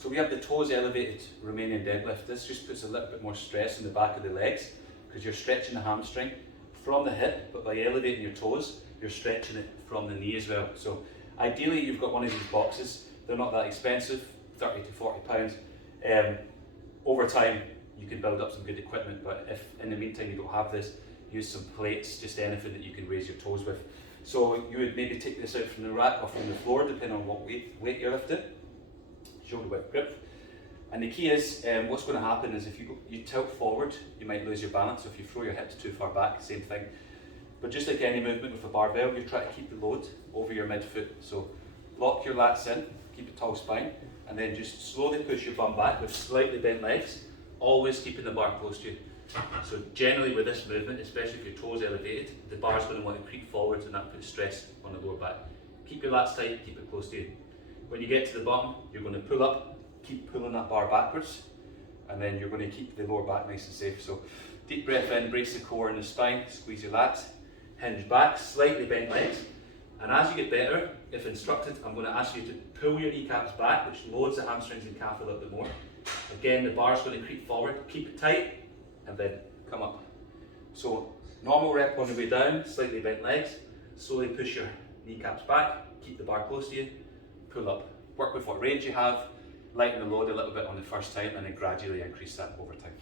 So we have the toes elevated Romanian deadlift. This just puts a little bit more stress on the back of the legs because you're stretching the hamstring from the hip, but by elevating your toes, you're stretching it from the knee as well. So ideally you've got one of these boxes. They're not that expensive, 30 to 40 pounds. Over time, you can build up some good equipment, but if in the meantime you don't have this, use some plates, just anything that you can raise your toes with. So you would maybe take this out from the rack or from the floor, depending on what weight you're lifting. Shoulder width grip. And the key is, what's going to happen is if you tilt forward, you might lose your balance. So if you throw your hips too far back, same thing. But just like any movement with a barbell, you try to keep the load over your midfoot. So lock your lats in, keep a tall spine, and then just slowly push your bum back with slightly bent legs, always keeping the bar close to you. So generally with this movement, especially if your toes elevated, the bar is going to want to creep forwards and that puts stress on the lower back. Keep your lats tight, keep it close to you. When you get to the bottom, you're going to pull up, keep pulling that bar backwards, and then you're going to keep the lower back nice and safe. So deep breath in, brace the core and the spine, squeeze your lats, hinge back, slightly bent legs. And as you get better, if instructed, I'm going to ask you to pull your kneecaps back, which loads the hamstrings and calf a little bit more. Again, the bar is going to creep forward, keep it tight, and then come up. So normal rep on the way down, slightly bent legs, slowly push your kneecaps back, keep the bar close to you, pull up. Work with what range you have, lighten the load a little bit on the first time, and then gradually increase that over time.